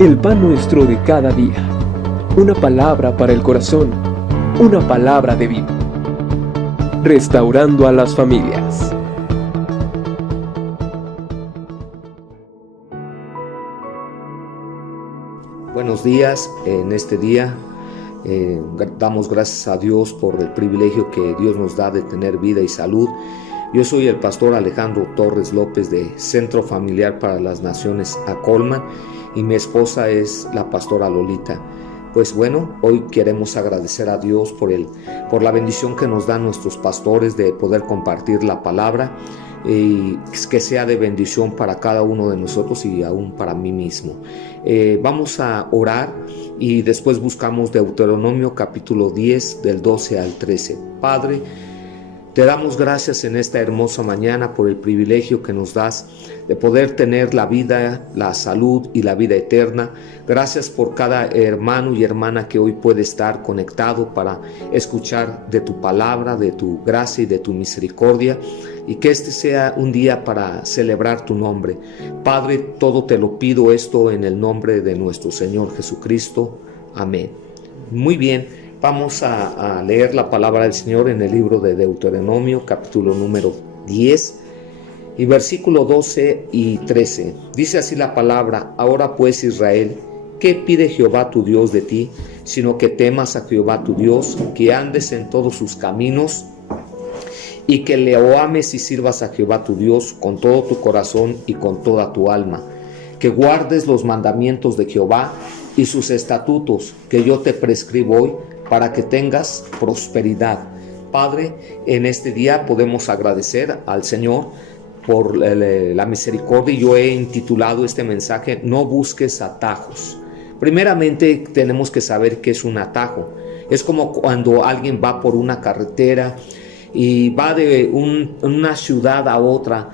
El pan nuestro de cada día. Una palabra para el corazón. Una palabra de vida. Restaurando a las familias. Buenos días. En este día damos gracias a Dios por el privilegio que Dios nos da de tener vida y salud. Yo soy el pastor Alejandro Torres López de Centro Familiar para las Naciones Acolman y mi esposa es la pastora Lolita. Pues bueno, hoy queremos agradecer a Dios por la bendición que nos dan nuestros pastores de poder compartir la palabra y que sea de bendición para cada uno de nosotros y aún para mí mismo. Vamos a orar y después buscamos Deuteronomio capítulo 10 del 12 al 13. Padre, te damos gracias en esta hermosa mañana por el privilegio que nos das de poder tener la vida, la salud y la vida eterna. Gracias por cada hermano y hermana que hoy puede estar conectado para escuchar de tu palabra, de tu gracia y de tu misericordia, y que este sea un día para celebrar tu nombre. Padre, todo te lo pido esto en el nombre de nuestro Señor Jesucristo. Amén. Muy bien. Vamos a leer la palabra del Señor en el libro de Deuteronomio, capítulo número 10 y versículo 12 y 13. Dice así la palabra: Ahora pues, Israel, ¿qué pide Jehová tu Dios de ti? Sino que temas a Jehová tu Dios, que andes en todos sus caminos y que le ames y sirvas a Jehová tu Dios con todo tu corazón y con toda tu alma, que guardes los mandamientos de Jehová y sus estatutos que yo te prescribo hoy, para que tengas prosperidad. Padre, en este día podemos agradecer al Señor por la misericordia. Yo he intitulado este mensaje: No busques atajos. Primeramente tenemos que saber qué es un atajo. Es como cuando alguien va por una carretera y va de una ciudad a otra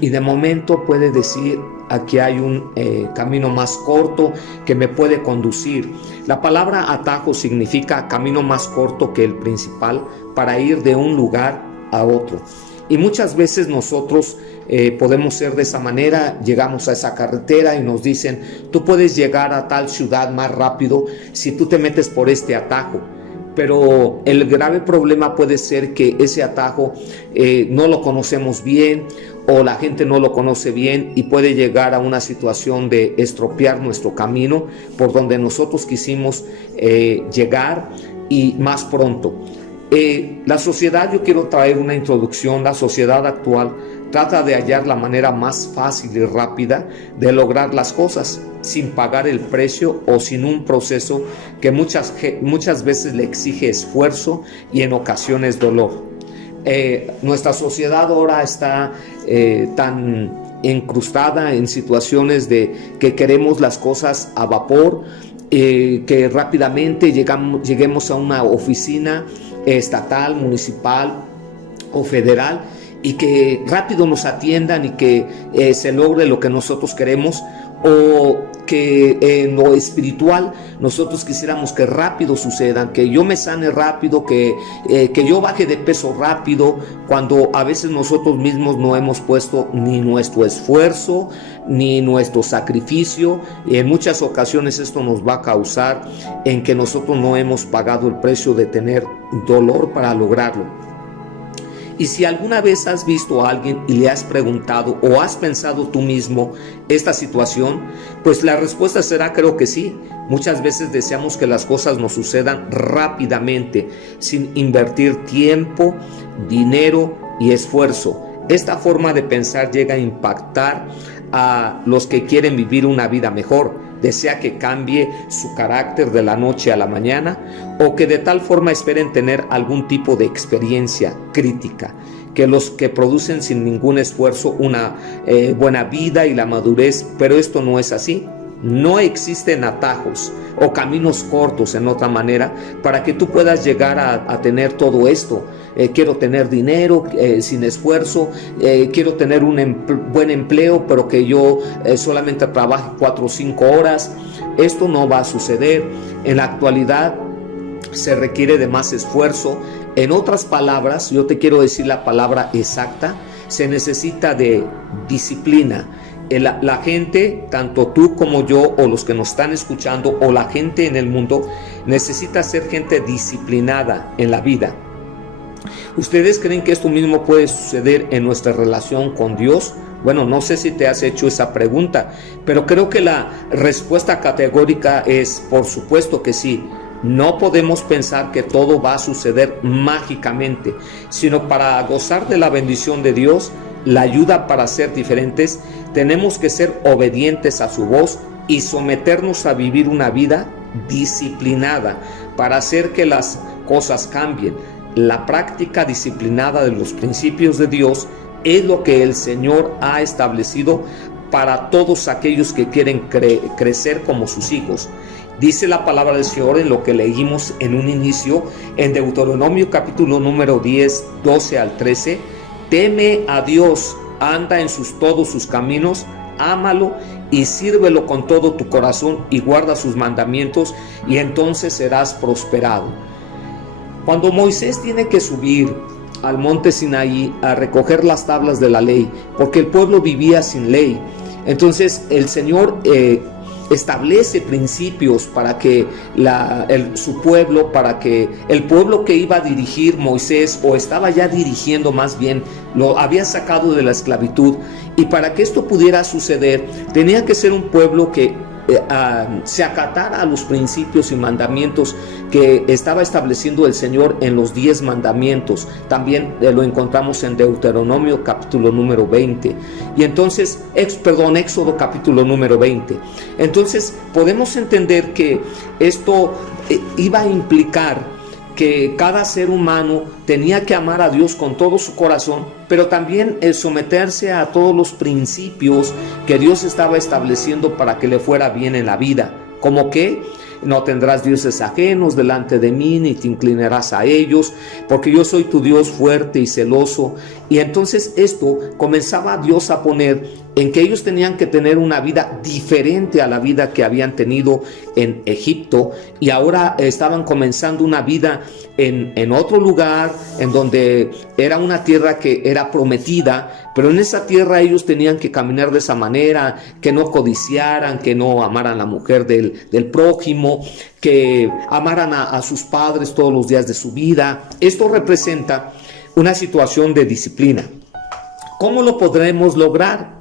y de momento puede decir: aquí hay un camino más corto que me puede conducir. La palabra atajo significa camino más corto que el principal para ir de un lugar a otro. Y muchas veces nosotros podemos ser de esa manera. Llegamos a esa carretera y nos dicen: tú puedes llegar a tal ciudad más rápido si tú te metes por este atajo. Pero el grave problema puede ser que ese atajo no lo conocemos bien, o la gente no lo conoce bien, y puede llegar a una situación de estropear nuestro camino por donde nosotros quisimos llegar y más pronto. La sociedad, yo quiero traer una introducción. La sociedad actual trata de hallar la manera más fácil y rápida de lograr las cosas sin pagar el precio o sin un proceso que muchas veces le exige esfuerzo y en ocasiones dolor. Nuestra sociedad ahora está tan incrustada en situaciones de que queremos las cosas a vapor, que rápidamente lleguemos a una oficina estatal, municipal o federal, y que rápido nos atiendan y que se logre lo que nosotros queremos, o que en lo espiritual nosotros quisiéramos que rápido sucedan, que yo me sane rápido, que yo baje de peso rápido, cuando a veces nosotros mismos no hemos puesto ni nuestro esfuerzo ni nuestro sacrificio, y en muchas ocasiones esto nos va a causar en que nosotros no hemos pagado el precio de tener dolor para lograrlo. Y si alguna vez has visto a alguien y le has preguntado o has pensado tú mismo esta situación, pues la respuesta será: creo que sí. Muchas veces deseamos que las cosas nos sucedan rápidamente, sin invertir tiempo, dinero y esfuerzo. Esta forma de pensar llega a impactar a los que quieren vivir una vida mejor. Desea que cambie su carácter de la noche a la mañana, o que de tal forma esperen tener algún tipo de experiencia crítica, que los que producen sin ningún esfuerzo una buena vida y la madurez. Pero esto no es así. No existen atajos o caminos cortos, en otra manera, para que tú puedas llegar a tener todo esto. Quiero tener dinero sin esfuerzo, quiero tener un buen empleo, pero que yo solamente trabaje 4 o 5 horas. Esto no va a suceder. En la actualidad se requiere de más esfuerzo. En otras palabras, yo te quiero decir la palabra exacta: se necesita de disciplina. la gente, tanto tú como yo, o los que nos están escuchando, o la gente en el mundo, necesita ser gente disciplinada en la vida. ¿Ustedes creen que esto mismo puede suceder en nuestra relación con Dios? Bueno, no sé si te has hecho esa pregunta, pero creo que la respuesta categórica es, por supuesto que sí. No podemos pensar que todo va a suceder mágicamente, sino para gozar de la bendición de Dios, la ayuda para ser diferentes, tenemos que ser obedientes a su voz y someternos a vivir una vida disciplinada para hacer que las cosas cambien. La práctica disciplinada de los principios de Dios es lo que el Señor ha establecido para todos aquellos que quieren crecer como sus hijos. Dice la palabra del Señor en lo que leímos en un inicio, en Deuteronomio capítulo número 10, 12 al 13, teme a Dios, anda en todos sus caminos, ámalo y sírvelo con todo tu corazón y guarda sus mandamientos y entonces serás prosperado. Cuando Moisés tiene que subir al monte Sinaí a recoger las tablas de la ley, porque el pueblo vivía sin ley, entonces el Señor establece principios para que su pueblo, para que el pueblo que iba a dirigir Moisés, o estaba ya dirigiendo más bien, lo había sacado de la esclavitud, y para que esto pudiera suceder, tenía que ser un pueblo que se acatara a los principios y mandamientos que estaba estableciendo el Señor en los 10 mandamientos. También lo encontramos en Deuteronomio capítulo número 20 y entonces, Éxodo capítulo número 20. Entonces podemos entender que esto iba a implicar que cada ser humano tenía que amar a Dios con todo su corazón, pero también someterse a todos los principios que Dios estaba estableciendo para que le fuera bien en la vida, como que no tendrás dioses ajenos delante de mí, ni te inclinarás a ellos, porque yo soy tu Dios fuerte y celoso. Y entonces esto comenzaba Dios a poner en que ellos tenían que tener una vida diferente a la vida que habían tenido en Egipto, y ahora estaban comenzando una vida en otro lugar, en donde era una tierra que era prometida, pero en esa tierra ellos tenían que caminar de esa manera, que no codiciaran, que no amaran a la mujer del prójimo, que amaran a sus padres todos los días de su vida. Esto representa una situación de disciplina. ¿Cómo lo podremos lograr?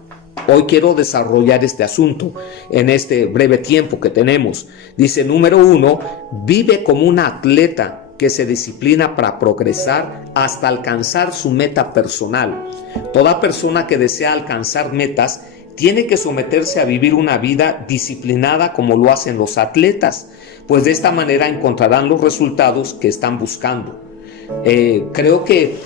Hoy quiero desarrollar este asunto en este breve tiempo que tenemos. Dice, número 1, vive como un atleta que se disciplina para progresar hasta alcanzar su meta personal. Toda persona que desea alcanzar metas tiene que someterse a vivir una vida disciplinada como lo hacen los atletas, pues de esta manera encontrarán los resultados que están buscando. Creo que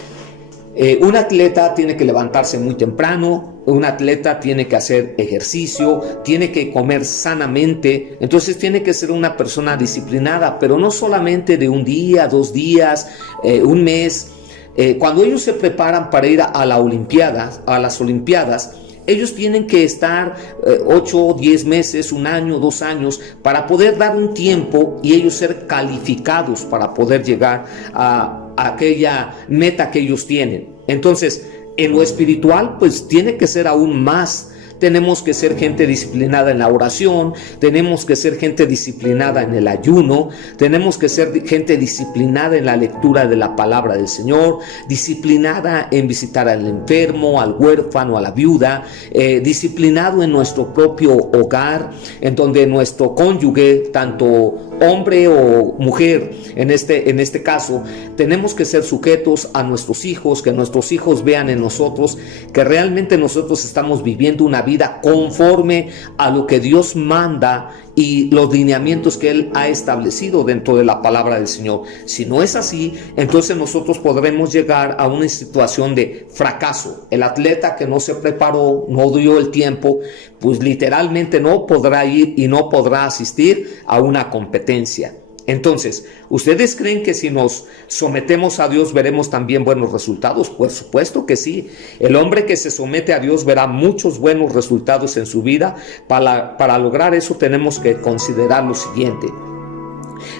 un atleta tiene que levantarse muy temprano, un atleta tiene que hacer ejercicio, tiene que comer sanamente, entonces tiene que ser una persona disciplinada, pero no solamente de un día, 2 días, un mes. Cuando ellos se preparan para ir a las Olimpiadas, ellos tienen que estar 8 o 10 meses, 1 año, 2 años, para poder dar un tiempo y ellos ser calificados para poder llegar a aquella meta que ellos tienen. Entonces, en lo espiritual, pues tiene que ser aún más. Tenemos que ser gente disciplinada en la oración, tenemos que ser gente disciplinada en el ayuno, tenemos que ser gente disciplinada en la lectura de la palabra del Señor, disciplinada en visitar al enfermo, al huérfano, a la viuda, disciplinado en nuestro propio hogar, en donde nuestro cónyuge, tanto hombre o mujer, en este caso, tenemos que ser sujetos a nuestros hijos, que nuestros hijos vean en nosotros que realmente nosotros estamos viviendo una vida conforme a lo que Dios manda y los lineamientos que Él ha establecido dentro de la palabra del Señor. Si no es así, entonces nosotros podremos llegar a una situación de fracaso. El atleta que no se preparó, no dio el tiempo, pues literalmente no podrá ir y no podrá asistir a una competencia. Entonces, ¿ustedes creen que si nos sometemos a Dios veremos también buenos resultados? Por supuesto que sí. El hombre que se somete a Dios verá muchos buenos resultados en su vida. Para lograr eso tenemos que considerar lo siguiente.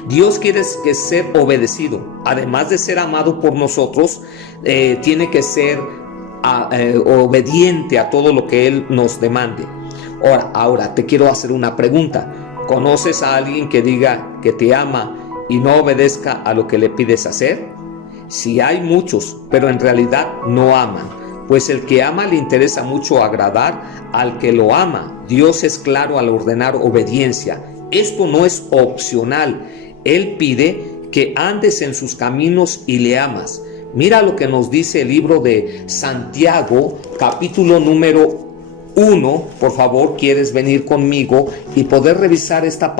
Dios quiere que ser obedecido. Además de ser amado por nosotros, tiene que ser obediente a todo lo que Él nos demande. Ahora te quiero hacer una pregunta. ¿Conoces a alguien que diga que te ama y no obedezca a lo que le pides hacer? Sí, hay muchos, pero en realidad no aman, pues el que ama le interesa mucho agradar al que lo ama. Dios es claro al ordenar obediencia. Esto no es opcional. Él pide que andes en sus caminos y le amas. Mira lo que nos dice el libro de Santiago, capítulo número 1, por favor, quieres venir conmigo y poder revisar esta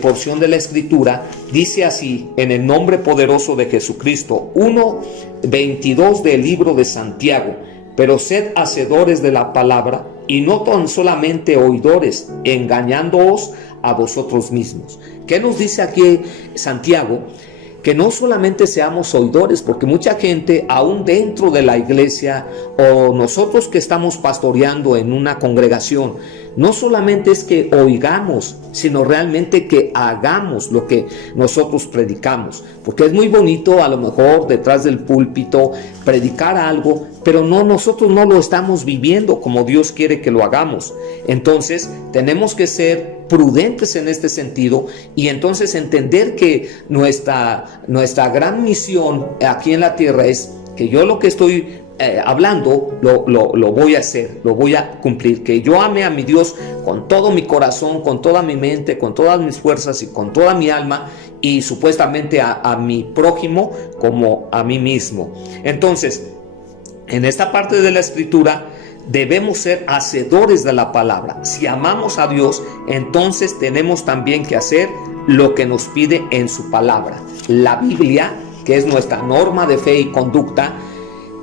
porción de la escritura. Dice así, en el nombre poderoso de Jesucristo, 1:22 del libro de Santiago: pero sed hacedores de la palabra y no tan solamente oidores, engañándoos a vosotros mismos. ¿Qué nos dice aquí Santiago? Que no solamente seamos oidores, porque mucha gente, aún dentro de la iglesia, o nosotros que estamos pastoreando en una congregación, no solamente es que oigamos, sino realmente que hagamos lo que nosotros predicamos. Porque es muy bonito a lo mejor detrás del púlpito predicar algo, pero nosotros no lo estamos viviendo como Dios quiere que lo hagamos. Entonces tenemos que ser prudentes en este sentido y entonces entender que nuestra gran misión aquí en la tierra es que yo lo que estoy hablando lo voy a hacer, lo voy a cumplir, que yo ame a mi Dios con todo mi corazón, con toda mi mente, con todas mis fuerzas y con toda mi alma, y supuestamente a mi prójimo como a mí mismo. Entonces, en esta parte de la escritura debemos ser hacedores de la palabra. Si amamos a Dios, entonces tenemos también que hacer lo que nos pide en su palabra. La Biblia, que es nuestra norma de fe y conducta,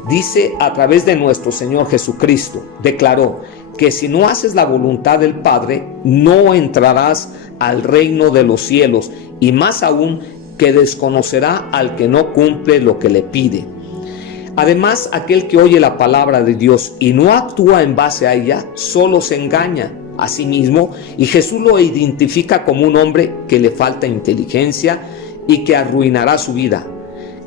dice a través de nuestro Señor Jesucristo, declaró que si no haces la voluntad del Padre, no entrarás al reino de los cielos, y más aún que desconocerá al que no cumple lo que le pide. Además, aquel que oye la palabra de Dios y no actúa en base a ella, solo se engaña a sí mismo, y Jesús lo identifica como un hombre que le falta inteligencia y que arruinará su vida.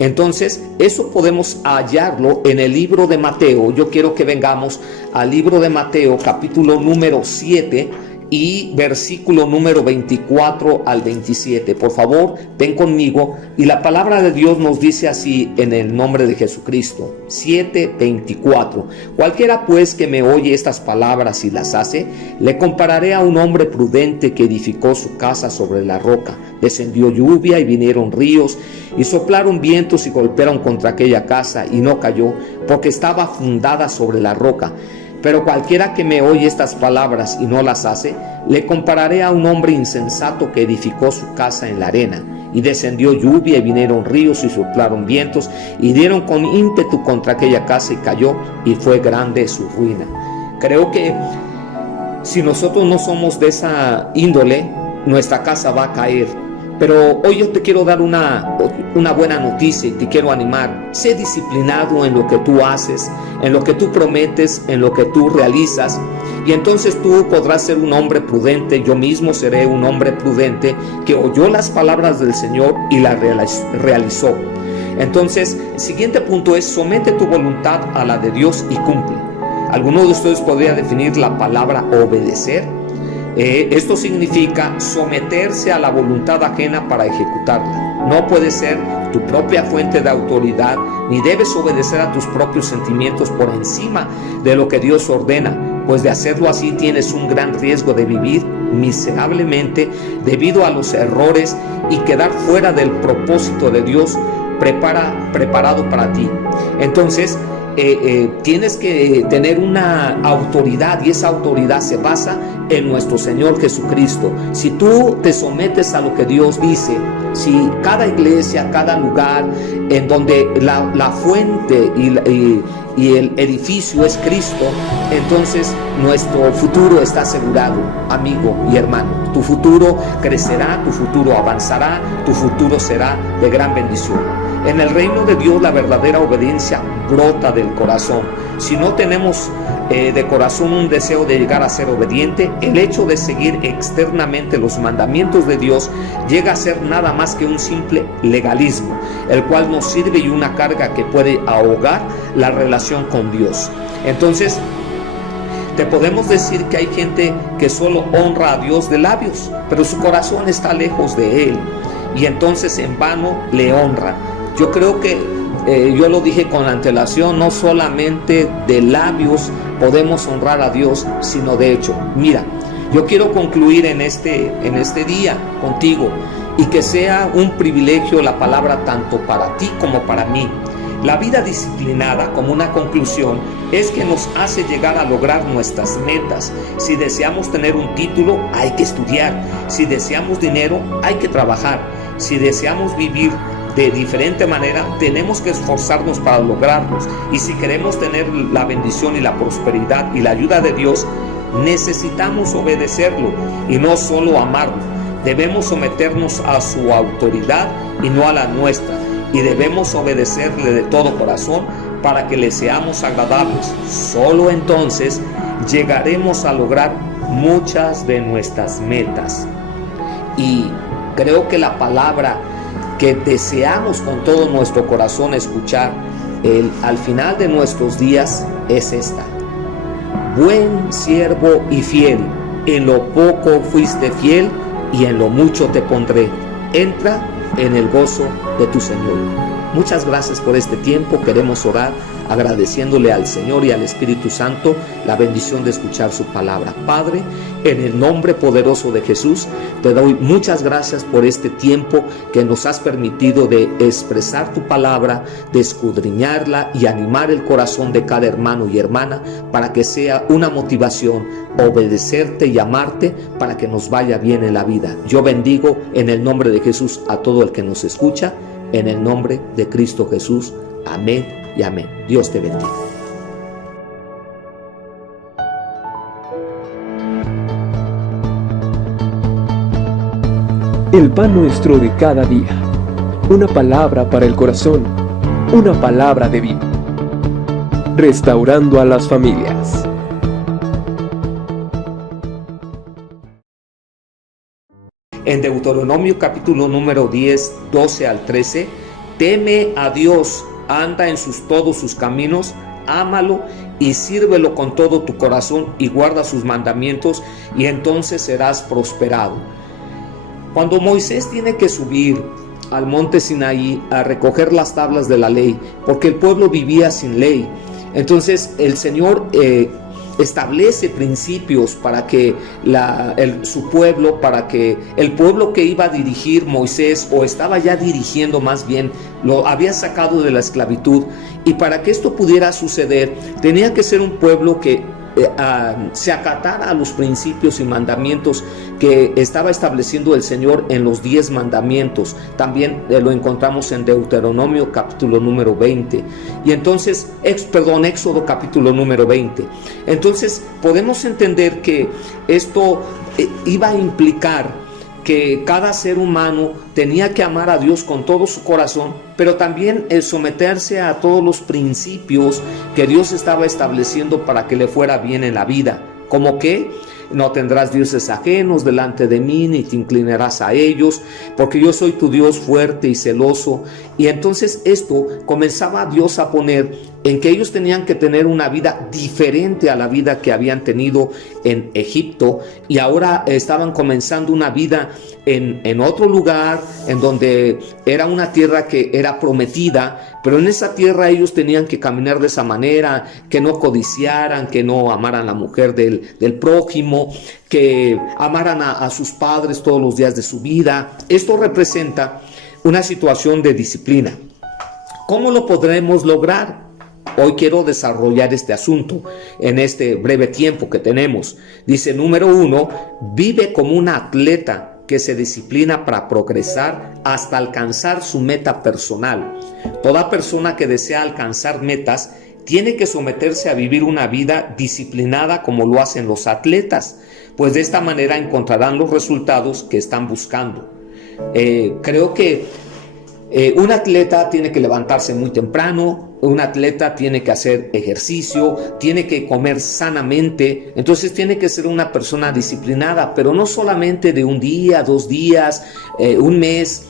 Entonces, eso podemos hallarlo en el libro de Mateo. Yo quiero que vengamos al libro de Mateo, capítulo número 7 y versículo número 24 al 27. Por favor, ven conmigo, y la palabra de Dios nos dice así en el nombre de Jesucristo. 7:24. Cualquiera pues que me oye estas palabras y las hace, le compararé a un hombre prudente que edificó su casa sobre la roca. Descendió lluvia y vinieron ríos y soplaron vientos y golpearon contra aquella casa, y no cayó, porque estaba fundada sobre la roca. Pero cualquiera que me oye estas palabras y no las hace, le compararé a un hombre insensato que edificó su casa en la arena. Y descendió lluvia y vinieron ríos y soplaron vientos y dieron con ímpetu contra aquella casa, y cayó, y fue grande su ruina. Creo que si nosotros no somos de esa índole, nuestra casa va a caer. Pero hoy yo te quiero dar una buena noticia y te quiero animar. Sé disciplinado en lo que tú haces, en lo que tú prometes, en lo que tú realizas, y entonces tú podrás ser un hombre prudente. Yo mismo seré un hombre prudente que oyó las palabras del Señor y las realizó. Entonces, el siguiente punto es: somete tu voluntad a la de Dios y cumple. ¿Alguno de ustedes podría definir la palabra obedecer? Esto significa someterse a la voluntad ajena para ejecutarla. No puedes ser tu propia fuente de autoridad, ni debes obedecer a tus propios sentimientos por encima de lo que Dios ordena, pues de hacerlo así tienes un gran riesgo de vivir miserablemente debido a los errores y quedar fuera del propósito de Dios preparado para ti. Entonces, tienes que tener una autoridad, y esa autoridad se basa en nuestro Señor Jesucristo. Si tú te sometes a lo que Dios dice, si cada iglesia, cada lugar en donde la fuente y el edificio es Cristo, entonces nuestro futuro está asegurado, amigo y hermano. Tu futuro crecerá, tu futuro avanzará, tu futuro será de gran bendición. En el reino de Dios, la verdadera obediencia brota del corazón. Si no tenemos de corazón un deseo de llegar a ser obediente, el hecho de seguir externamente los mandamientos de Dios llega a ser nada más que un simple legalismo, el cual nos sirve y una carga que puede ahogar la relación con Dios. Entonces, te podemos decir que hay gente que solo honra a Dios de labios, pero su corazón está lejos de Él, y entonces en vano le honra. Yo creo que yo lo dije con antelación, no solamente de labios podemos honrar a Dios, sino de hecho. Mira, yo quiero concluir en este día contigo, y que sea un privilegio la palabra tanto para ti como para mí. La vida disciplinada, como una conclusión, es que nos hace llegar a lograr nuestras metas. Si deseamos tener un título, hay que estudiar. Si deseamos dinero, hay que trabajar. Si deseamos vivir de diferente manera, tenemos que esforzarnos para lograrlos. Y si queremos tener la bendición y la prosperidad y la ayuda de Dios, necesitamos obedecerlo y no solo amarlo. Debemos someternos a su autoridad y no a la nuestra. Y debemos obedecerle de todo corazón para que le seamos agradables. Solo entonces llegaremos a lograr muchas de nuestras metas. Y creo que la palabra que deseamos con todo nuestro corazón escuchar al final de nuestros días es esta: buen siervo y fiel, en lo poco fuiste fiel y en lo mucho te pondré. Entra en el gozo de tu Señor. Muchas gracias por este tiempo. Queremos orar agradeciéndole al Señor y al Espíritu Santo la bendición de escuchar su palabra. Padre, en el nombre poderoso de Jesús, te doy muchas gracias por este tiempo que nos has permitido de expresar tu palabra, de escudriñarla y animar el corazón de cada hermano y hermana para que sea una motivación obedecerte y amarte para que nos vaya bien en la vida. Yo bendigo en el nombre de Jesús a todo el que nos escucha, en el nombre de Cristo Jesús. Amén y amén. Dios te bendiga. El pan nuestro de cada día. Una palabra para el corazón. Una palabra de vida. Restaurando a las familias. En Deuteronomio capítulo número 10, 12 al 13, teme a Dios, anda en todos sus caminos, ámalo y sírvelo con todo tu corazón y guarda sus mandamientos, y entonces serás prosperado. Cuando Moisés tiene que subir al monte Sinaí a recoger las tablas de la ley, porque el pueblo vivía sin ley, entonces el Señor establece principios para que su pueblo, para que el pueblo que iba a dirigir Moisés, o estaba ya dirigiendo más bien, lo había sacado de la esclavitud, y para que esto pudiera suceder, tenía que ser un pueblo que se acatara a los principios y mandamientos que estaba estableciendo el Señor en los 10 mandamientos. También lo encontramos en Deuteronomio capítulo número 20 y entonces, Éxodo capítulo número 20. Entonces podemos entender que esto iba a implicar que cada ser humano tenía que amar a Dios con todo su corazón, pero también someterse a todos los principios que Dios estaba estableciendo para que le fuera bien en la vida, como que no tendrás dioses ajenos delante de mí, ni te inclinarás a ellos, porque yo soy tu Dios fuerte y celoso. Y entonces esto comenzaba Dios a poner en que ellos tenían que tener una vida diferente a la vida que habían tenido en Egipto, y ahora estaban comenzando una vida en otro lugar, en donde era una tierra que era prometida, pero en esa tierra ellos tenían que caminar de esa manera, que no codiciaran, que no amaran a la mujer del prójimo, que amaran a sus padres todos los días de su vida. Esto representa una situación de disciplina. ¿Cómo lo podremos lograr? Hoy quiero desarrollar este asunto en este breve tiempo que tenemos. Dice, número 1, vive como un atleta que se disciplina para progresar hasta alcanzar su meta personal. Toda persona que desea alcanzar metas tiene que someterse a vivir una vida disciplinada como lo hacen los atletas, pues de esta manera encontrarán los resultados que están buscando. Creo que Un atleta tiene que levantarse muy temprano, un atleta tiene que hacer ejercicio, tiene que comer sanamente, entonces tiene que ser una persona disciplinada, pero no solamente de un día, 2 días, un mes.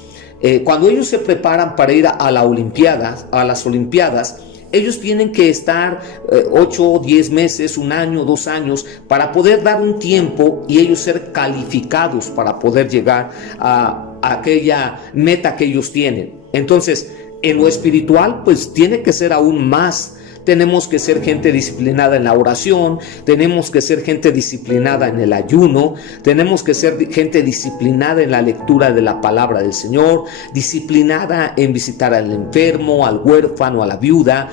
Cuando ellos se preparan para ir a las Olimpiadas, ellos tienen que estar 8 o 10 meses, 1 año, 2 años, para poder dar un tiempo y ellos ser calificados para poder llegar a aquella meta que ellos tienen. Entonces, en lo espiritual, pues tiene que ser aún más. Tenemos que ser gente disciplinada en la oración, tenemos que ser gente disciplinada en el ayuno, tenemos que ser gente disciplinada en la lectura de la palabra del Señor, disciplinada en visitar al enfermo, al huérfano, a la viuda,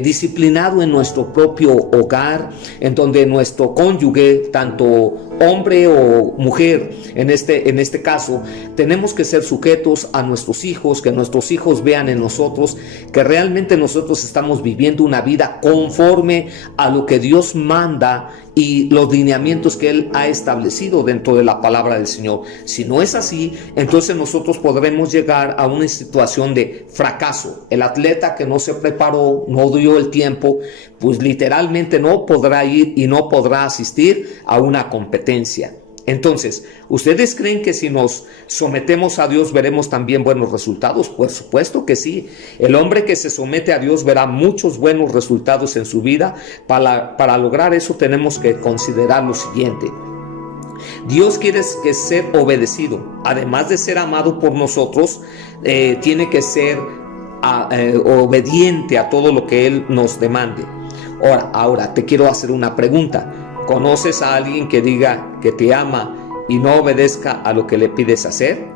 disciplinado en nuestro propio hogar, en donde nuestro cónyuge, tanto hombre o mujer, en este caso, tenemos que ser sujetos a nuestros hijos, que nuestros hijos vean en nosotros que realmente nosotros estamos viviendo una vida conforme a lo que Dios manda y los lineamientos que Él ha establecido dentro de la palabra del Señor. Si no es así, entonces nosotros podremos llegar a una situación de fracaso. El atleta que no se preparó, no dio el tiempo, pues literalmente no podrá ir y no podrá asistir a una competencia. Entonces, ¿ustedes creen que si nos sometemos a Dios veremos también buenos resultados? Por supuesto que sí. El hombre que se somete a Dios verá muchos buenos resultados en su vida. Para lograr eso tenemos que considerar lo siguiente. Dios quiere que ser obedecido. Además de ser amado por nosotros, tiene que ser obediente a todo lo que Él nos demande. Ahora te quiero hacer una pregunta. ¿Conoces a alguien que diga que te ama y no obedezca a lo que le pides hacer?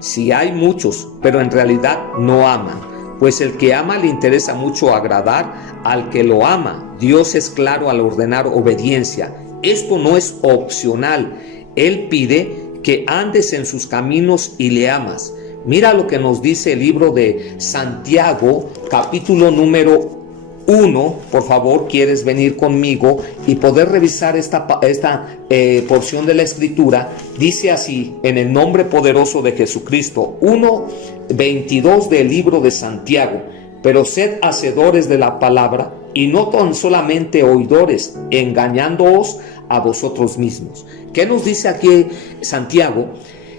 Sí, hay muchos, pero en realidad no aman, pues el que ama le interesa mucho agradar al que lo ama. Dios es claro al ordenar obediencia. Esto no es opcional. Él pide que andes en sus caminos y le amas. Mira lo que nos dice el libro de Santiago, capítulo número 1, por favor, quieres venir conmigo y poder revisar esta porción de la escritura. Dice así, en el nombre poderoso de Jesucristo, 1:22 del libro de Santiago: pero sed hacedores de la palabra y no tan solamente oidores, engañándoos a vosotros mismos. ¿Qué nos dice aquí Santiago?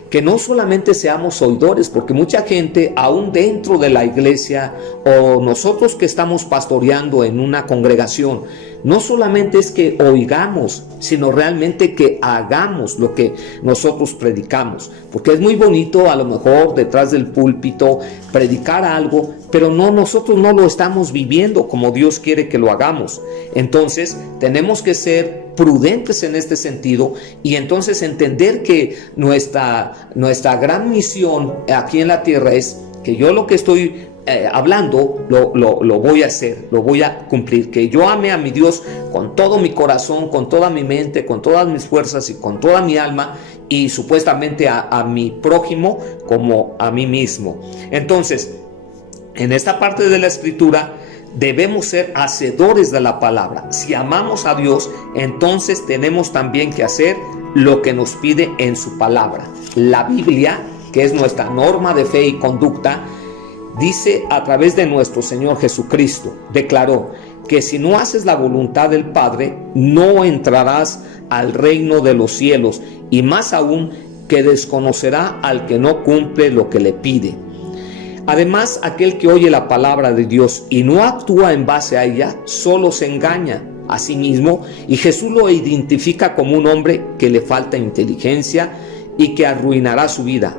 Que no solamente seamos oidores, porque mucha gente aún dentro de la iglesia o nosotros que estamos pastoreando en una congregación, no solamente es que oigamos, sino realmente que hagamos lo que nosotros predicamos, porque es muy bonito a lo mejor detrás del púlpito predicar algo, pero nosotros no lo estamos viviendo como Dios quiere que lo hagamos. Entonces tenemos que ser prudentes en este sentido y entonces entender que nuestra gran misión aquí en la tierra es que yo lo que estoy hablando lo voy a hacer, lo voy a cumplir, que yo ame a mi Dios con todo mi corazón, con toda mi mente, con todas mis fuerzas y con toda mi alma, y supuestamente a mi prójimo como a mí mismo. Entonces, en esta parte de la escritura debemos ser hacedores de la palabra. Si amamos a Dios, entonces tenemos también que hacer lo que nos pide en su palabra. La Biblia, que es nuestra norma de fe y conducta, dice a través de nuestro Señor Jesucristo, declaró que si no haces la voluntad del Padre, no entrarás al reino de los cielos, y más aún que desconocerá al que no cumple lo que le pide. Además, aquel que oye la palabra de Dios y no actúa en base a ella, solo se engaña a sí mismo, y Jesús lo identifica como un hombre que le falta inteligencia y que arruinará su vida.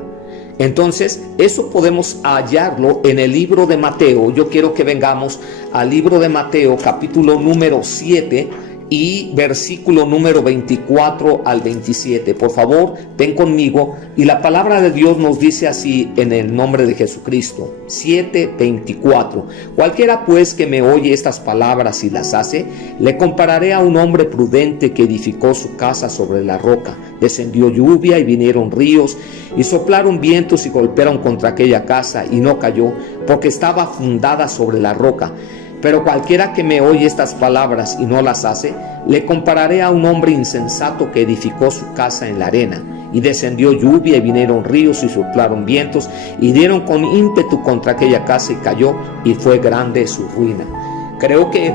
Entonces, eso podemos hallarlo en el libro de Mateo. Yo quiero que vengamos al libro de Mateo, capítulo número 7 y versículo número 24 al 27. Por favor, ven conmigo, y la palabra de Dios nos dice así en el nombre de Jesucristo. 7:24. Cualquiera pues que me oye estas palabras y las hace, le compararé a un hombre prudente que edificó su casa sobre la roca. Descendió lluvia y vinieron ríos y soplaron vientos y golpearon contra aquella casa, y no cayó, porque estaba fundada sobre la roca. Pero cualquiera que me oye estas palabras y no las hace, le compararé a un hombre insensato que edificó su casa en la arena. Y descendió lluvia y vinieron ríos y soplaron vientos y dieron con ímpetu contra aquella casa y cayó, y fue grande su ruina. Creo que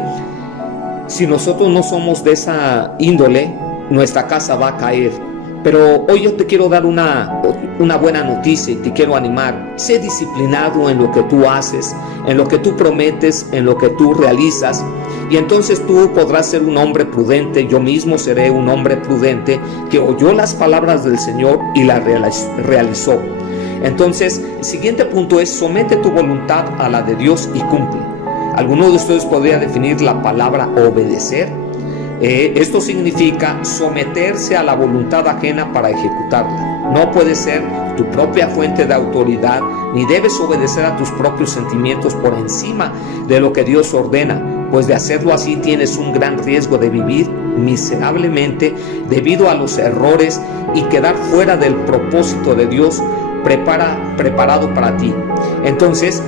si nosotros no somos de esa índole, nuestra casa va a caer. Pero hoy yo te quiero dar una buena noticia y te quiero animar. Sé disciplinado en lo que tú haces, en lo que tú prometes, en lo que tú realizas. Y entonces tú podrás ser un hombre prudente. Yo mismo seré un hombre prudente que oyó las palabras del Señor y las realizó. Entonces, el siguiente punto es: somete tu voluntad a la de Dios y cumple. ¿Alguno de ustedes podría definir la palabra obedecer? Esto significa someterse a la voluntad ajena para ejecutarla. No puedes ser tu propia fuente de autoridad, ni debes obedecer a tus propios sentimientos por encima de lo que Dios ordena, pues de hacerlo así tienes un gran riesgo de vivir miserablemente debido a los errores y quedar fuera del propósito de Dios preparado para ti. Entonces,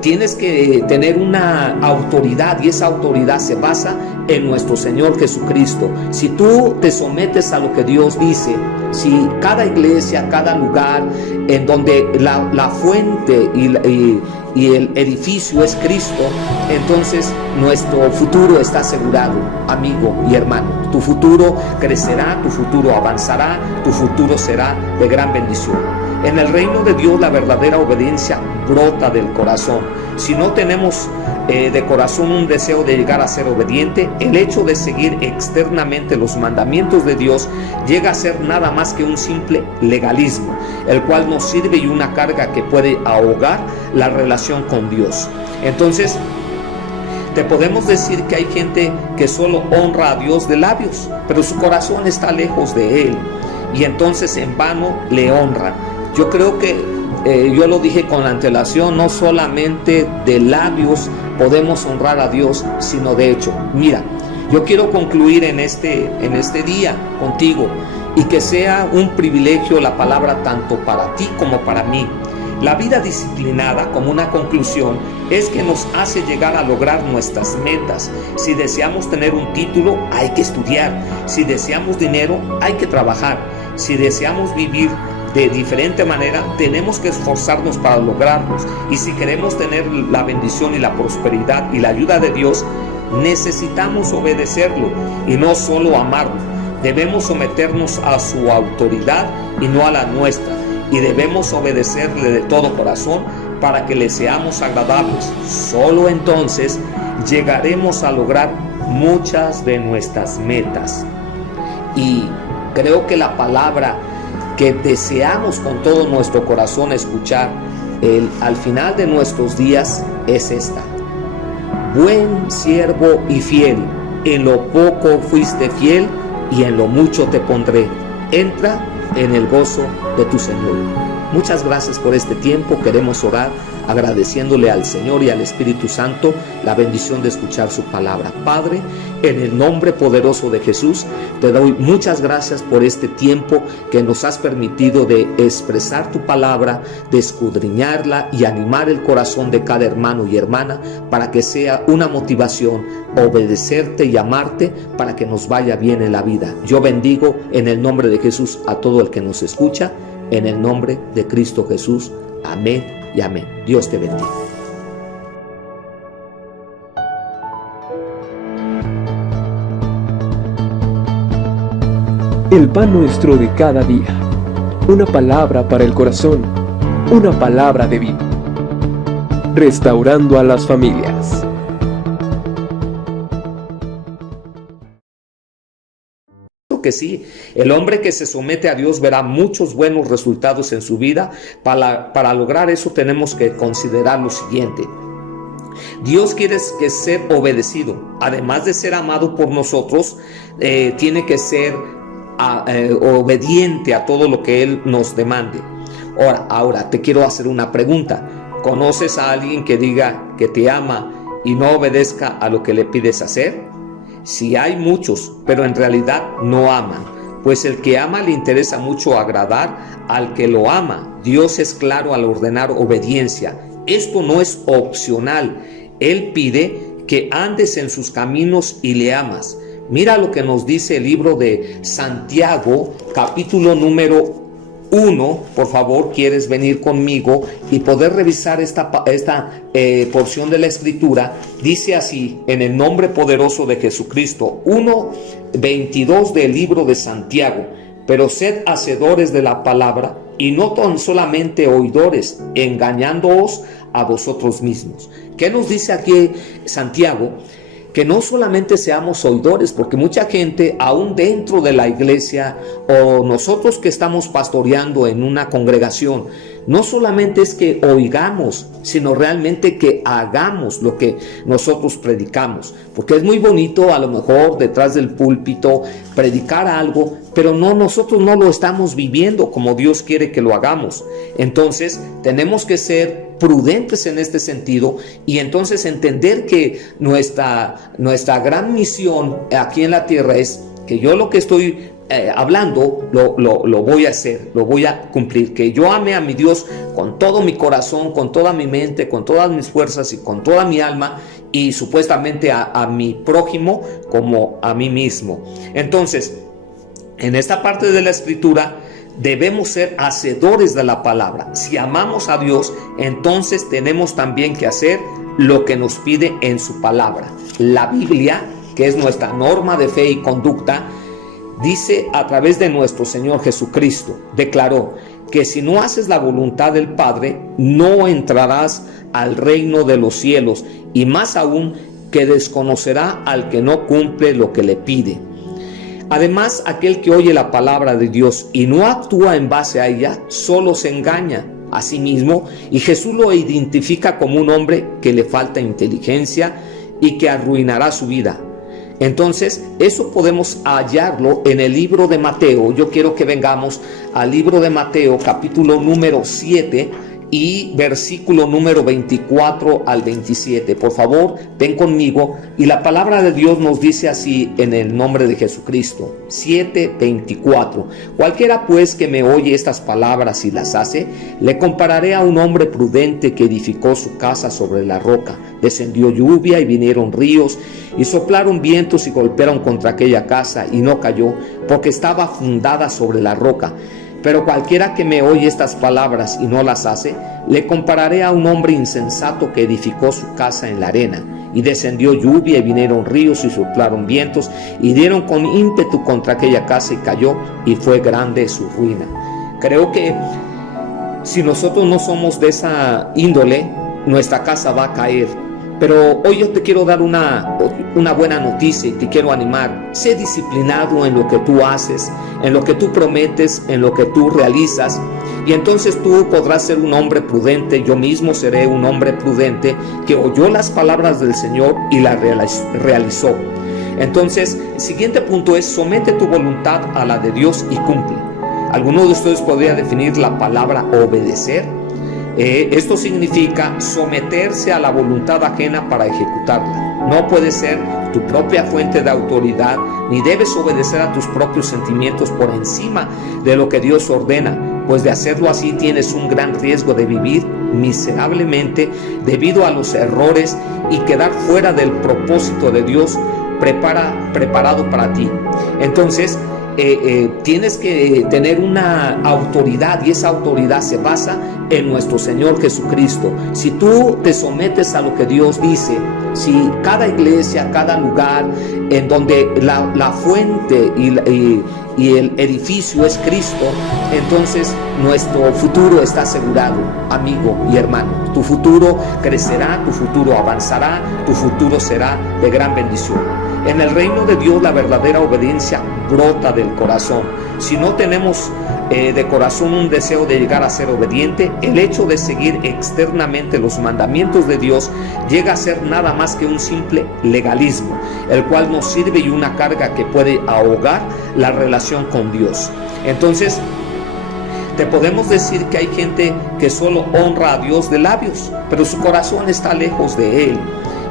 tienes que tener una autoridad, y esa autoridad se basa en nuestro Señor Jesucristo. Si tú te sometes a lo que Dios dice, si cada iglesia, cada lugar en donde la fuente y el edificio es Cristo, entonces nuestro futuro está asegurado, amigo y hermano. Tu futuro crecerá, tu futuro avanzará, tu futuro será de gran bendición. En el reino de Dios la verdadera obediencia brota del corazón. Si no tenemos de corazón un deseo de llegar a ser obediente, el hecho de seguir externamente los mandamientos de Dios llega a ser nada más que un simple legalismo, el cual nos sirve y una carga que puede ahogar la relación con Dios. Entonces, te podemos decir que hay gente que solo honra a Dios de labios, pero su corazón está lejos de Él, y entonces en vano le honran. Yo creo que yo lo dije con antelación, no solamente de labios podemos honrar a Dios, sino de hecho. Mira, yo quiero concluir en este día contigo, y que sea un privilegio la palabra tanto para ti como para mí. La vida disciplinada, como una conclusión, es que nos hace llegar a lograr nuestras metas. Si deseamos tener un título, hay que estudiar. Si deseamos dinero, hay que trabajar. Si deseamos vivir de diferente manera, tenemos que esforzarnos para lograrlos. Y si queremos tener la bendición y la prosperidad y la ayuda de Dios, necesitamos obedecerlo y no solo amarlo. Debemos someternos a su autoridad y no a la nuestra, y debemos obedecerle de todo corazón para que le seamos agradables. Solo entonces llegaremos a lograr muchas de nuestras metas. Y creo que la palabra que deseamos con todo nuestro corazón escuchar al final de nuestros días es esta: buen siervo y fiel, en lo poco fuiste fiel y en lo mucho te pondré, entra en el gozo de tu Señor. Muchas gracias por este tiempo. Queremos orar agradeciéndole al Señor y al Espíritu Santo la bendición de escuchar su palabra. Padre, en el nombre poderoso de Jesús, te doy muchas gracias por este tiempo que nos has permitido de expresar tu palabra, de escudriñarla y animar el corazón de cada hermano y hermana para que sea una motivación obedecerte y amarte para que nos vaya bien en la vida. Yo bendigo en el nombre de Jesús a todo el que nos escucha, en el nombre de Cristo Jesús. Amén y amén. Dios te bendiga. El pan nuestro de cada día. Una palabra para el corazón. Una palabra de vida. Restaurando a las familias. Que sí, el hombre que se somete a Dios verá muchos buenos resultados en su vida. Para lograr eso tenemos que considerar lo siguiente: Dios quiere que ser obedecido, además de ser amado por nosotros, tiene que ser obediente a todo lo que Él nos demande. Ahora te quiero hacer una pregunta: ¿conoces a alguien que diga que te ama y no obedezca a lo que le pides hacer? Sí, hay muchos, pero en realidad no aman, pues el que ama le interesa mucho agradar al que lo ama. Dios es claro al ordenar obediencia. Esto no es opcional, Él pide que andes en sus caminos y le amas. Mira lo que nos dice el libro de Santiago, capítulo número 1, por favor, quieres venir conmigo y poder revisar esta porción de la escritura. Dice así, en el nombre poderoso de Jesucristo, 1:22 del libro de Santiago: pero sed hacedores de la palabra y no tan solamente oidores, engañándoos a vosotros mismos. ¿Qué nos dice aquí Santiago? Que no solamente seamos oidores, porque mucha gente, aún dentro de la iglesia, o nosotros que estamos pastoreando en una congregación, no solamente es que oigamos, sino realmente que hagamos lo que nosotros predicamos. Porque es muy bonito a lo mejor detrás del púlpito predicar algo, pero nosotros no lo estamos viviendo como Dios quiere que lo hagamos. Entonces tenemos que ser prudentes en este sentido y entonces entender que nuestra gran misión aquí en la tierra es que yo lo que estoy hablando lo voy a hacer, lo voy a cumplir, que yo ame a mi Dios con todo mi corazón, con toda mi mente, con todas mis fuerzas y con toda mi alma, y supuestamente a mi prójimo como a mí mismo. Entonces, en esta parte de la escritura debemos ser hacedores de la palabra. Si amamos a Dios, entonces tenemos también que hacer lo que nos pide en su palabra. La Biblia, que es nuestra norma de fe y conducta, dice a través de nuestro Señor Jesucristo, declaró que si no haces la voluntad del Padre, no entrarás al reino de los cielos, y más aún que desconocerá al que no cumple lo que le pide. Además, aquel que oye la palabra de Dios y no actúa en base a ella, solo se engaña a sí mismo, y Jesús lo identifica como un hombre que le falta inteligencia y que arruinará su vida. Entonces, eso podemos hallarlo en el libro de Mateo. Yo quiero que vengamos al libro de Mateo, capítulo número 7 y versículo número 24 al 27. Por favor, ven conmigo, y la palabra de Dios nos dice así en el nombre de Jesucristo. 7:24. Cualquiera pues que me oye estas palabras y las hace, le compararé a un hombre prudente que edificó su casa sobre la roca. Descendió lluvia y vinieron ríos y soplaron vientos y golpearon contra aquella casa, y no cayó, porque estaba fundada sobre la roca. Pero cualquiera que me oye estas palabras y no las hace, le compararé a un hombre insensato que edificó su casa en la arena. Y descendió lluvia y vinieron ríos y soplaron vientos y dieron con ímpetu contra aquella casa, y cayó, y fue grande su ruina. Creo que si nosotros no somos de esa índole, nuestra casa va a caer. Pero hoy yo te quiero dar una buena noticia y te quiero animar. Sé disciplinado en lo que tú haces, en lo que tú prometes, en lo que tú realizas, y entonces tú podrás ser un hombre prudente. Yo mismo seré un hombre prudente que oyó las palabras del Señor y las realizó. Entonces, el siguiente punto es: somete tu voluntad a la de Dios y cumple. ¿Alguno de ustedes podría definir la palabra obedecer? Esto significa someterse a la voluntad ajena para ejecutarla. No puedes ser tu propia fuente de autoridad, ni debes obedecer a tus propios sentimientos por encima de lo que Dios ordena, pues de hacerlo así tienes un gran riesgo de vivir miserablemente debido a los errores y quedar fuera del propósito de Dios preparado para ti. Entonces, tienes que tener una autoridad, y esa autoridad se basa en nuestro Señor Jesucristo. Si tú te sometes a lo que Dios dice, si cada iglesia, cada lugar en donde la fuente y el edificio es Cristo, entonces nuestro futuro está asegurado, amigo y hermano. Tu futuro crecerá, tu futuro avanzará, tu futuro será de gran bendición. En el reino de Dios la verdadera obediencia brota del corazón. Si no tenemos de corazón un deseo de llegar a ser obediente, el hecho de seguir externamente los mandamientos de Dios llega a ser nada más que un simple legalismo, el cual nos sirve y una carga que puede ahogar la relación con Dios. Entonces, te podemos decir que hay gente que solo honra a Dios de labios, pero su corazón está lejos de Él,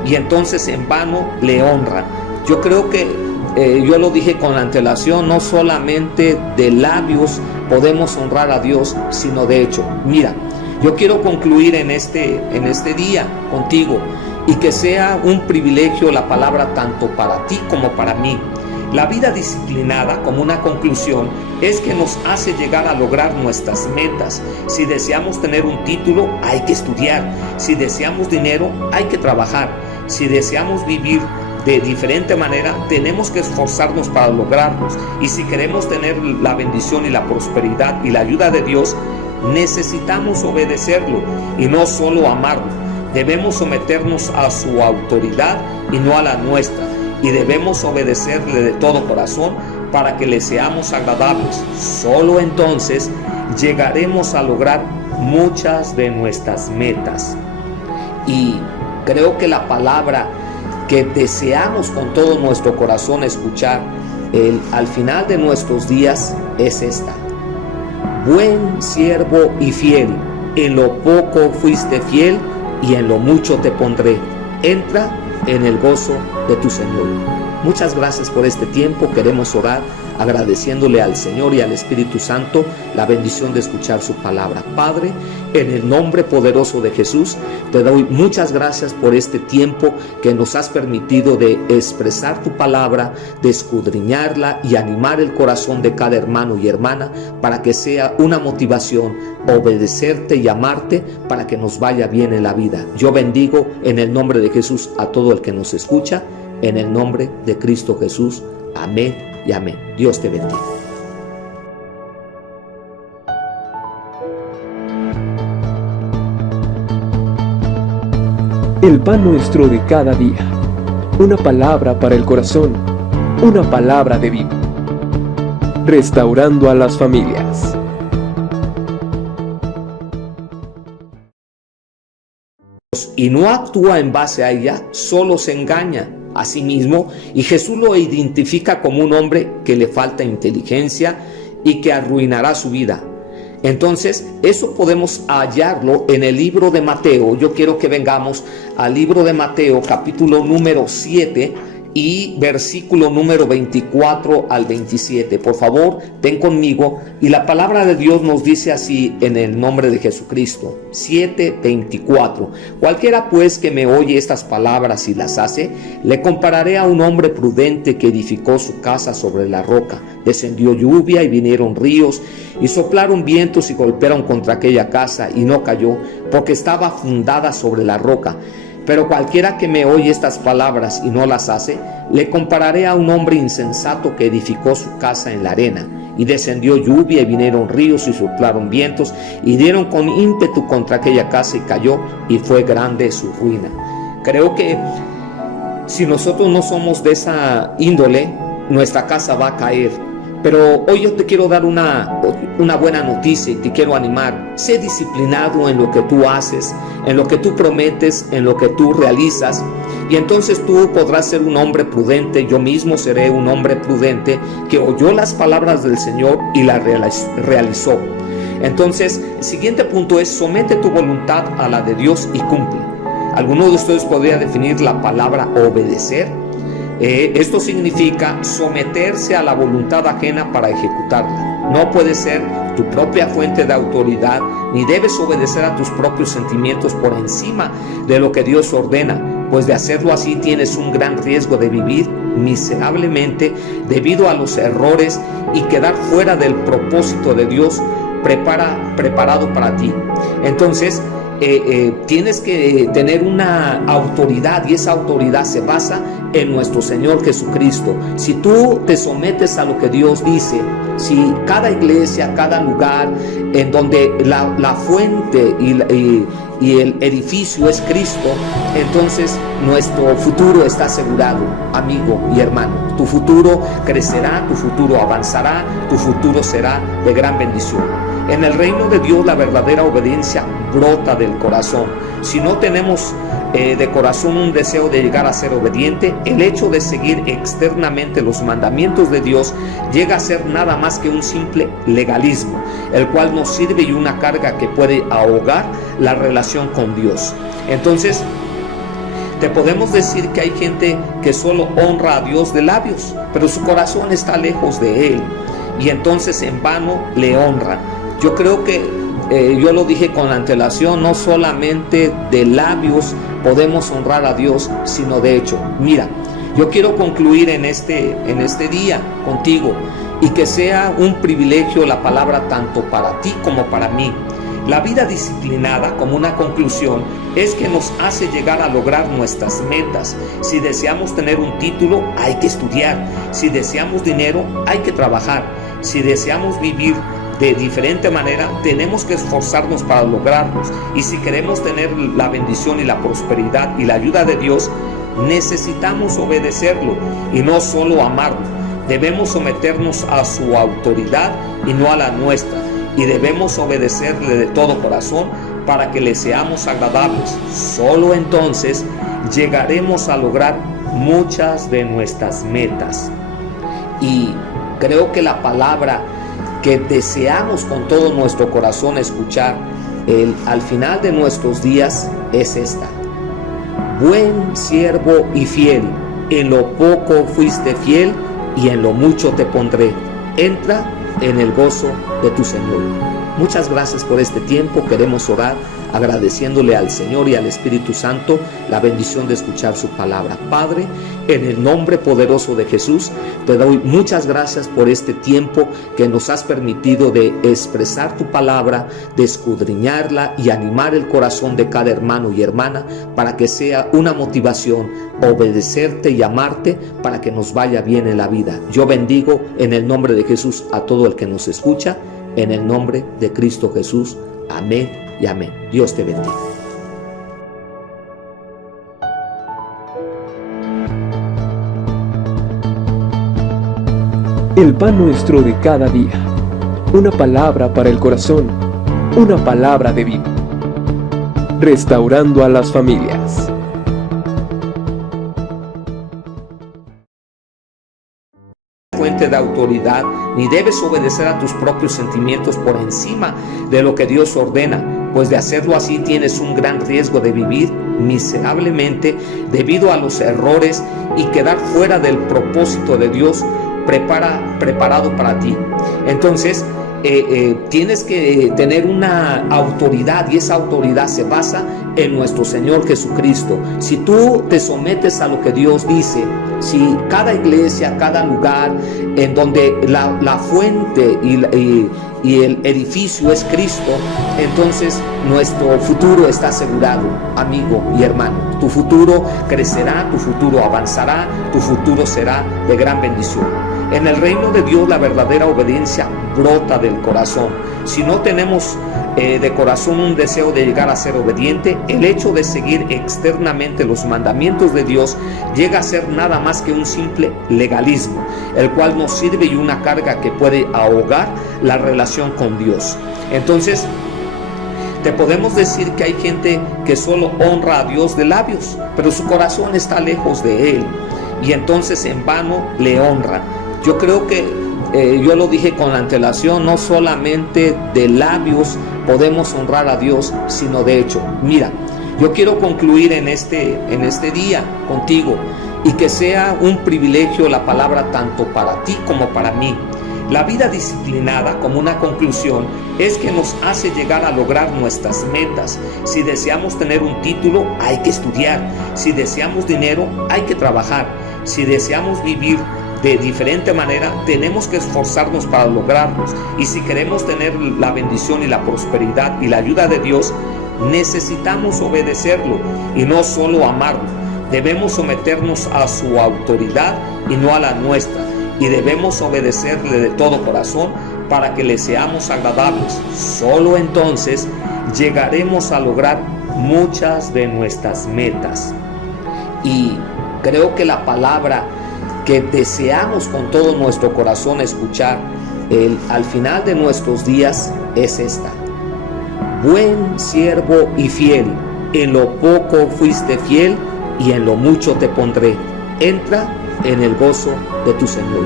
y entonces en vano le honran. Yo creo que yo lo dije con antelación, no solamente de labios podemos honrar a Dios, sino de hecho. Mira, yo quiero concluir en este día contigo, y que sea un privilegio la palabra tanto para ti como para mí. La vida disciplinada, como una conclusión, es que nos hace llegar a lograr nuestras metas. Si deseamos tener un título, hay que estudiar. Si deseamos dinero, hay que trabajar. Si deseamos vivir de diferente manera, tenemos que esforzarnos para lograrlos. Y si queremos tener la bendición y la prosperidad y la ayuda de Dios, necesitamos obedecerlo y no solo amarlo. Debemos someternos a su autoridad y no a la nuestra. Y debemos obedecerle de todo corazón para que le seamos agradables. Solo entonces llegaremos a lograr muchas de nuestras metas. Y creo que la palabra que deseamos con todo nuestro corazón escuchar al final de nuestros días es esta: buen siervo y fiel, en lo poco fuiste fiel y en lo mucho te pondré. Entra en el gozo de tu Señor. Muchas gracias por este tiempo. Queremos orar agradeciéndole al Señor y al Espíritu Santo la bendición de escuchar su palabra. Padre, en el nombre poderoso de Jesús, te doy muchas gracias por este tiempo que nos has permitido de expresar tu palabra, de escudriñarla y animar el corazón de cada hermano y hermana para que sea una motivación obedecerte y amarte para que nos vaya bien en la vida. Yo bendigo en el nombre de Jesús a todo el que nos escucha, en el nombre de Cristo Jesús. Amén y amén. Dios te bendiga. El pan nuestro de cada día. Una palabra para el corazón. Una palabra de vida. Restaurando a las familias. Y no actúa en base a ella, solo se engaña a sí mismo, y Jesús lo identifica como un hombre que le falta inteligencia y que arruinará su vida. Entonces, eso podemos hallarlo en el libro de Mateo. Yo quiero que vengamos al libro de Mateo, capítulo número 7 y versículo número 24 al 27. Por favor, ven conmigo. Y la palabra de Dios nos dice así en el nombre de Jesucristo. 7:24. Cualquiera pues que me oye estas palabras y las hace, le compararé a un hombre prudente que edificó su casa sobre la roca. Descendió lluvia y vinieron ríos y soplaron vientos y golpearon contra aquella casa y no cayó, porque estaba fundada sobre la roca. Pero cualquiera que me oye estas palabras y no las hace, le compararé a un hombre insensato que edificó su casa en la arena. Y descendió lluvia y vinieron ríos y soplaron vientos y dieron con ímpetu contra aquella casa y cayó, y fue grande su ruina. Creo que si nosotros no somos de esa índole, nuestra casa va a caer. Pero hoy yo te quiero dar una buena noticia y te quiero animar. Sé disciplinado en lo que tú haces, en lo que tú prometes, en lo que tú realizas. Y entonces tú podrás ser un hombre prudente. Yo mismo seré un hombre prudente que oyó las palabras del Señor y las realizó. Entonces, el siguiente punto es: somete tu voluntad a la de Dios y cumple. ¿Alguno de ustedes podría definir la palabra obedecer? Esto significa someterse a la voluntad ajena para ejecutarla. No puedes ser tu propia fuente de autoridad, ni debes obedecer a tus propios sentimientos por encima de lo que Dios ordena, pues de hacerlo así tienes un gran riesgo de vivir miserablemente debido a los errores y quedar fuera del propósito de Dios preparado para ti. Entonces, tienes que tener una autoridad, y esa autoridad se basa en nuestro Señor Jesucristo. Si tú te sometes a lo que Dios dice, si cada iglesia, cada lugar en donde la fuente y el edificio es Cristo, entonces nuestro futuro está asegurado, amigo y hermano. Tu futuro crecerá, tu futuro avanzará, tu futuro será de gran bendición. En el reino de Dios la verdadera obediencia brota del corazón. Si no tenemos de corazón un deseo de llegar a ser obediente, el hecho de seguir externamente los mandamientos de Dios llega a ser nada más que un simple legalismo, el cual nos sirve y una carga que puede ahogar la relación con Dios. Entonces, te podemos decir que hay gente que solo honra a Dios de labios, pero su corazón está lejos de Él, y entonces en vano le honran. Yo creo que yo lo dije con antelación, no solamente de labios podemos honrar a Dios, sino de hecho. Mira, yo quiero concluir en este día contigo y que sea un privilegio la palabra tanto para ti como para mí. La vida disciplinada, como una conclusión, es que nos hace llegar a lograr nuestras metas. Si deseamos tener un título, hay que estudiar. Si deseamos dinero, hay que trabajar. Si deseamos vivir de diferente manera, tenemos que esforzarnos para lograrlos. Y si queremos tener la bendición y la prosperidad y la ayuda de Dios, necesitamos obedecerlo y no solo amarlo. Debemos someternos a su autoridad y no a la nuestra. Y debemos obedecerle de todo corazón para que le seamos agradables. Solo entonces llegaremos a lograr muchas de nuestras metas. Y creo que la palabra que deseamos con todo nuestro corazón escuchar al final de nuestros días es esta: buen siervo y fiel, en lo poco fuiste fiel y en lo mucho te pondré. Entra en el gozo de tu Señor. Muchas gracias por este tiempo. Queremos orar agradeciéndole al Señor y al Espíritu Santo la bendición de escuchar su palabra. Padre, en el nombre poderoso de Jesús, te doy muchas gracias por este tiempo que nos has permitido de expresar tu palabra, de escudriñarla y animar el corazón de cada hermano y hermana para que sea una motivación obedecerte y amarte para que nos vaya bien en la vida. Yo bendigo en el nombre de Jesús a todo el que nos escucha, en el nombre de Cristo Jesús. Amén y amén. Dios te bendiga. El pan nuestro de cada día. Una palabra para el corazón. Una palabra de vida. Restaurando a las familias. Fuente de autoridad, ni debes obedecer a tus propios sentimientos por encima de lo que Dios ordena, pues de hacerlo así tienes un gran riesgo de vivir miserablemente debido a los errores y quedar fuera del propósito de Dios preparado para ti. Entonces tienes que tener una autoridad, y esa autoridad se basa en nuestro Señor Jesucristo. Si tú te sometes a lo que Dios dice, si cada iglesia, cada lugar en donde la fuente y el edificio es Cristo, entonces nuestro futuro está asegurado, amigo y hermano. Tu futuro crecerá, tu futuro avanzará, tu futuro será de gran bendición. En el reino de Dios la verdadera obediencia brota del corazón. Si no tenemos de corazón un deseo de llegar a ser obediente, el hecho de seguir externamente los mandamientos de Dios llega a ser nada más que un simple legalismo, el cual nos sirve y una carga que puede ahogar la relación con Dios. Entonces, te podemos decir que hay gente que solo honra a Dios de labios, pero su corazón está lejos de Él, y entonces en vano le honra. Yo creo que yo lo dije con antelación, no solamente de labios podemos honrar a Dios, sino de hecho. Mira, yo quiero concluir en este día contigo y que sea un privilegio la palabra tanto para ti como para mí. La vida disciplinada, como una conclusión, es que nos hace llegar a lograr nuestras metas. Si deseamos tener un título, hay que estudiar. Si deseamos dinero, hay que trabajar. Si deseamos vivir de diferente manera, tenemos que esforzarnos para lograrlos. Y si queremos tener la bendición y la prosperidad y la ayuda de Dios, necesitamos obedecerlo y no solo amarlo. Debemos someternos a su autoridad y no a la nuestra. Y debemos obedecerle de todo corazón para que le seamos agradables. Solo entonces llegaremos a lograr muchas de nuestras metas. Y creo que la palabra que deseamos con todo nuestro corazón escuchar al final de nuestros días es esta: buen siervo y fiel, en lo poco fuiste fiel, y en lo mucho te pondré. Entra en el gozo de tu Señor.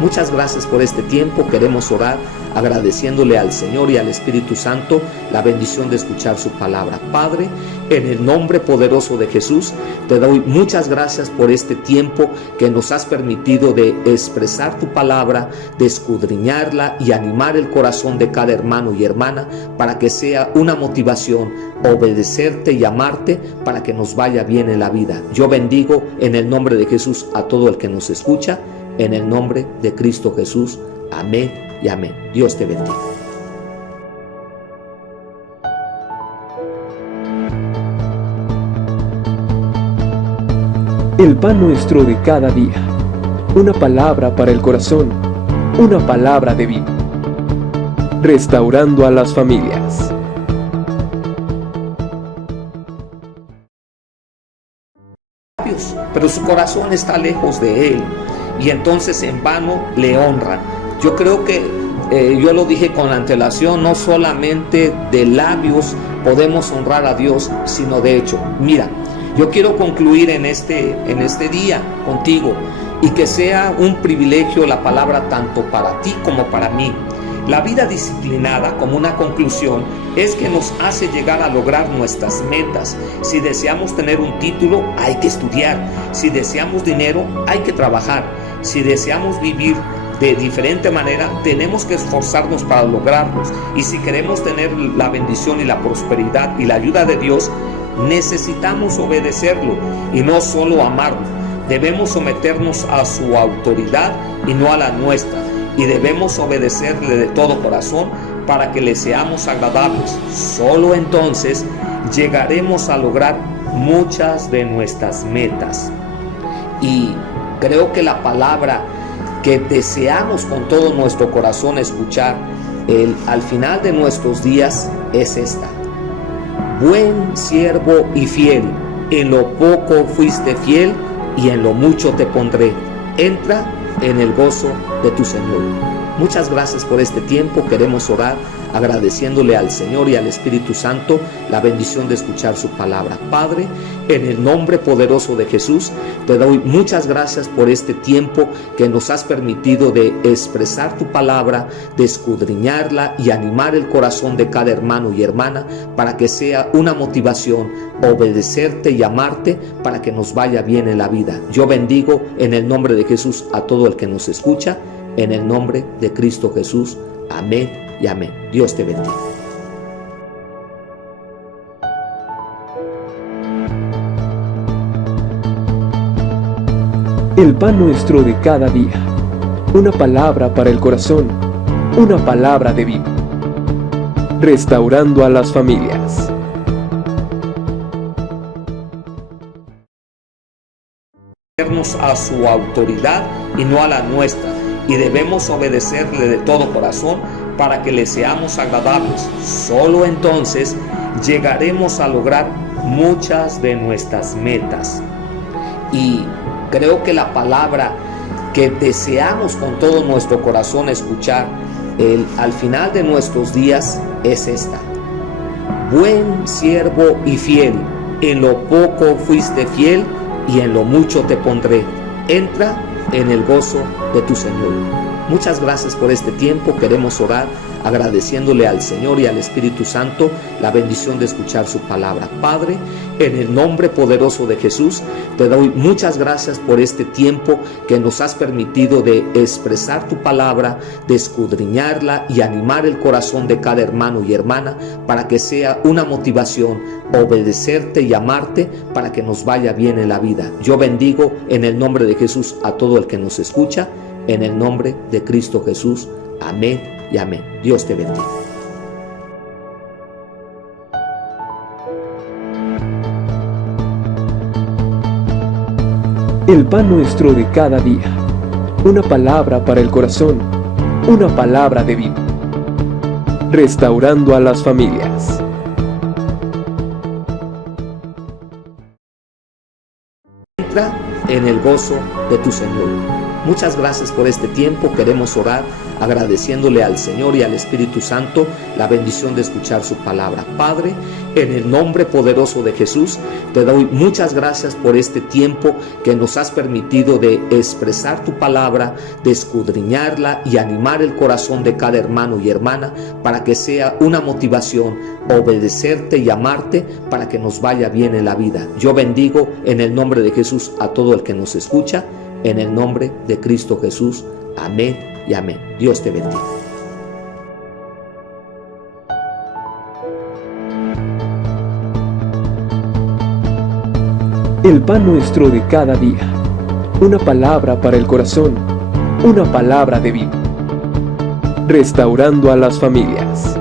Muchas gracias por este tiempo. Queremos orar agradeciéndole al Señor y al Espíritu Santo la bendición de escuchar su palabra. Padre, en el nombre poderoso de Jesús, te doy muchas gracias por este tiempo que nos has permitido de expresar tu palabra, de escudriñarla y animar el corazón de cada hermano y hermana para que sea una motivación obedecerte y amarte para que nos vaya bien en la vida. Yo bendigo en el nombre de Jesús a todo el que nos escucha, en el nombre de Cristo Jesús. Amén y amén. Dios te bendiga. El pan nuestro de cada día. Una palabra para el corazón. Una palabra de vida. Restaurando a las familias. Pero su corazón está lejos de él, y entonces en vano le honran. Yo creo que yo lo dije con antelación, no solamente de labios podemos honrar a Dios, sino de hecho. Mira, yo quiero concluir en este día contigo, y que sea un privilegio la palabra tanto para ti como para mí. La vida disciplinada, como una conclusión, es que nos hace llegar a lograr nuestras metas. Si deseamos tener un título, hay que estudiar. Si deseamos dinero, hay que trabajar. Si deseamos vivir de diferente manera, tenemos que esforzarnos para lograrlos. Y si queremos tener la bendición y la prosperidad y la ayuda de Dios, necesitamos obedecerlo y no solo amarlo. Debemos someternos a su autoridad y no a la nuestra. Y debemos obedecerle de todo corazón para que le seamos agradables. Solo entonces llegaremos a lograr muchas de nuestras metas. Y creo que la palabra que deseamos con todo nuestro corazón escuchar al final de nuestros días es esta: buen siervo y fiel, en lo poco fuiste fiel y en lo mucho te pondré. Entra en el gozo de tu Señor. Muchas gracias por este tiempo. Queremos orar agradeciéndole al Señor y al Espíritu Santo la bendición de escuchar su palabra. Padre, en el nombre poderoso de Jesús, te doy muchas gracias por este tiempo que nos has permitido de expresar tu palabra, de escudriñarla y animar el corazón de cada hermano y hermana para que sea una motivación obedecerte y amarte para que nos vaya bien en la vida. Yo bendigo en el nombre de Jesús a todo el que nos escucha, en el nombre de Cristo Jesús. Amén y amén. Dios te bendiga. El pan nuestro de cada día. Una palabra para el corazón. Una palabra de vida. Restaurando a las familias. A su autoridad y no a la nuestra, y debemos obedecerle de todo corazón para que le seamos agradables. Solo entonces llegaremos a lograr muchas de nuestras metas. Y creo que la palabra que deseamos con todo nuestro corazón escuchar al final de nuestros días es esta: buen siervo y fiel, en lo poco fuiste fiel y en lo mucho te pondré. Entra en el gozo de tu Señor. Muchas gracias por este tiempo. Queremos orar agradeciéndole al Señor y al Espíritu Santo la bendición de escuchar su palabra. Padre, en el nombre poderoso de Jesús, te doy muchas gracias por este tiempo que nos has permitido de expresar tu palabra, de escudriñarla y animar el corazón de cada hermano y hermana para que sea una motivación obedecerte y amarte para que nos vaya bien en la vida. Yo bendigo en el nombre de Jesús a todo el que nos escucha, en el nombre de Cristo Jesús. Amén y amén. Dios te bendiga. El pan nuestro de cada día. Una palabra para el corazón. Una palabra de vida. Restaurando a las familias. Entra en el gozo de tu Señor. Muchas gracias por este tiempo. Queremos orar agradeciéndole al Señor y al Espíritu Santo la bendición de escuchar su palabra. Padre, en el nombre poderoso de Jesús, te doy muchas gracias por este tiempo que nos has permitido de expresar tu palabra, de escudriñarla y animar el corazón de cada hermano y hermana para que sea una motivación obedecerte y amarte para que nos vaya bien en la vida. Yo bendigo en el nombre de Jesús a todo el que nos escucha, en el nombre de Cristo Jesús. Amén y amén. Dios te bendiga. El pan nuestro de cada día. Una palabra para el corazón. Una palabra de vida. Restaurando a las familias.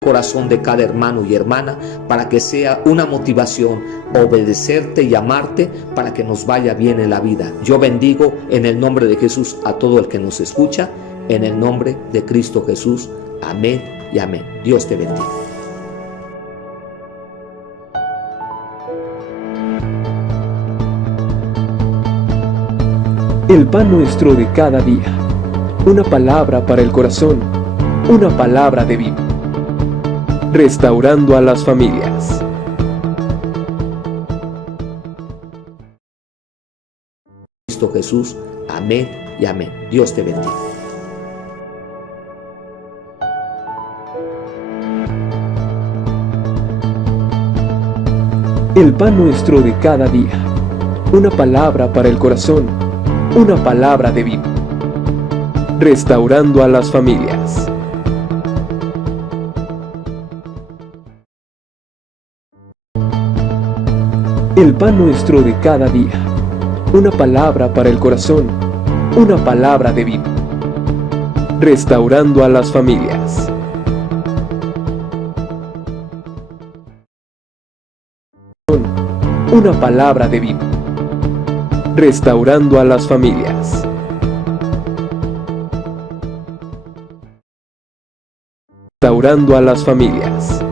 Corazón de cada hermano y hermana para que sea una motivación obedecerte y amarte para que nos vaya bien en la vida. Yo bendigo en el nombre de Jesús a todo el que nos escucha, en el nombre de Cristo Jesús. Amén y amén. Dios te bendiga. El pan nuestro de cada día. Una palabra para el corazón. Una palabra de vida. Restaurando a las familias. Cristo Jesús. Amén y amén. Dios te bendiga. El pan nuestro de cada día. Una palabra para el corazón. Una palabra de vida. Restaurando a las familias. El pan nuestro de cada día. Una palabra para el corazón. Una palabra de vida. Restaurando a las familias. Una palabra de vida. Restaurando a las familias. Restaurando a las familias.